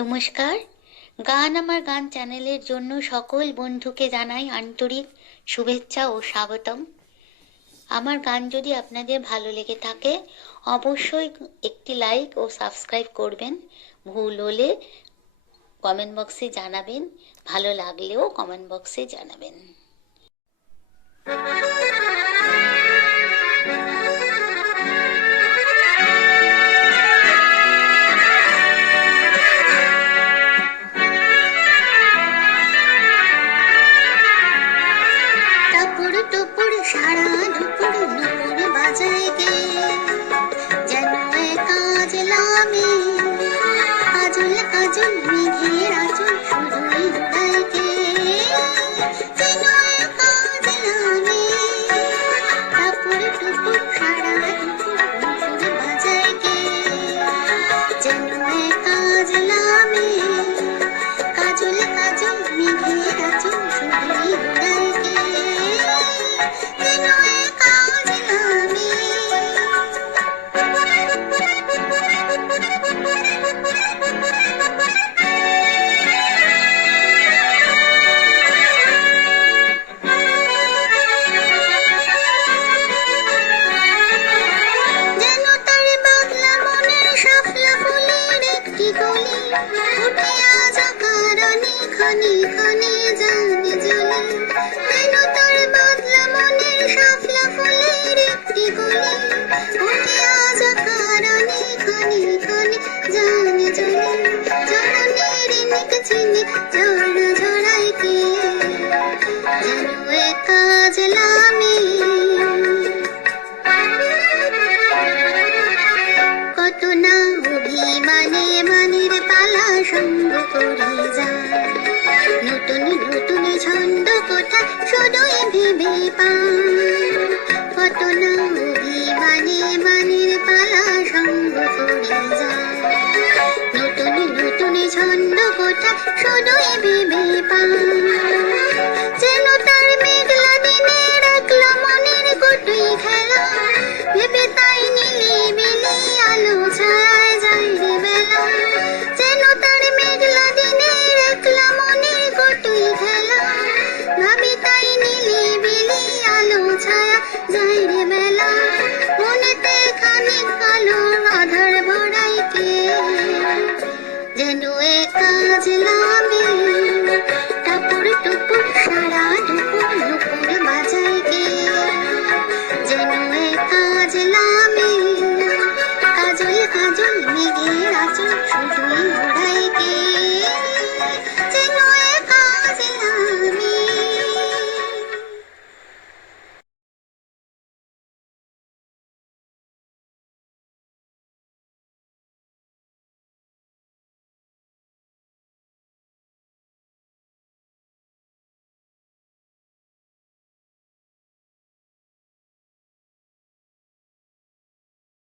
নমস্কার, গান আমার গান চ্যানেলের জন্য সকল বন্ধুকে জানাই আন্তরিক শুভেচ্ছা ও স্বাগতম। আমার গান যদি আপনাদের ভালো লেগে থাকে অবশ্যই একটি লাইক ও সাবস্ক্রাইব করবেন। ভুল হলে কমেন্ট বক্সে জানাবেন, ভালো লাগলেও কমেন্ট বক্সে জানাবেন। সারা দুপুর নুপুর বাজায় গে, যেন কাজ লামে আজল আজল মেঘের আজল শুধুই উড়ায় গে, যেন কাজ লামে টাপুর টুপুর সারা দুপুর নুপুর বাজায় গে, যেন কাজ লামে কাজল কাজল মেঘের আজল শুধুই উড়ায় গে। খনি খনি জানে জ্বলে, যেন তার বাদলা মনের শাপলা ফুলের একটি কলি, উঠে আজ কারণে খনি খনি জানে জ্বলে, জননীর নিক চিনি ঝড় ঝড়াইতে, যেন কাজ লামে কত না অভিমানে মানের পালা সঙ্গ করে যায়, নতুন নতুন ছন্দ কোথা শুধুই ভেবে পায়, কত না অভিমানে মানের পালা সঙ্গ করে যায়, নতুন নতুন ছন্দ কোথা শুধুই ভেবে পায়।